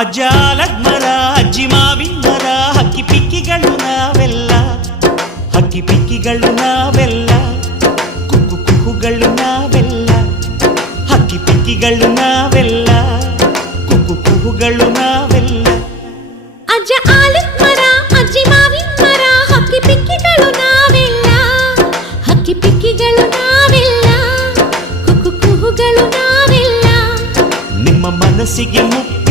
ಅಜ್ಜ ಆಲದ ಅಜ್ಜಿ ಮಾವಿನ ಮರ ಹಕ್ಕಿ ಪಿಕ್ಕಿಗಳು ನಾವೆಲ್ಲ, ಹಕ್ಕಿ ಪಿಕ್ಕಿಗಳು ನಾವೆಲ್ಲ, ಕುಕ್ಕು ಕುಹುಗಳು ನಾವೆಲ್ಲ, ಹಕ್ಕಿ ಪಿಕ್ಕಿಗಳು ನಾವೆಲ್ಲ, ಕುಕ್ಕು ಕುಹುಗಳು ನಾವೆಲ್ಲ. ಅಜ್ಜ ಆಲದ ಮರ ಅಜ್ಜಿ ಮಾವಿನ ಮರ ಹಕ್ಕಿ ಪಿಕ್ಕಿಗಳು ನಾವೆಲ್ಲ, ಹಕ್ಕಿ ಪಿಕ್ಕಿಗಳು ನಾವೆಲ್ಲ, ಕುಕ್ಕು ಕುಹುಗಳು ನಾವೆಲ್ಲ. ನಿಮ್ಮ ಮನಸ್ಸಿಗೆ ಮುಕ್ತ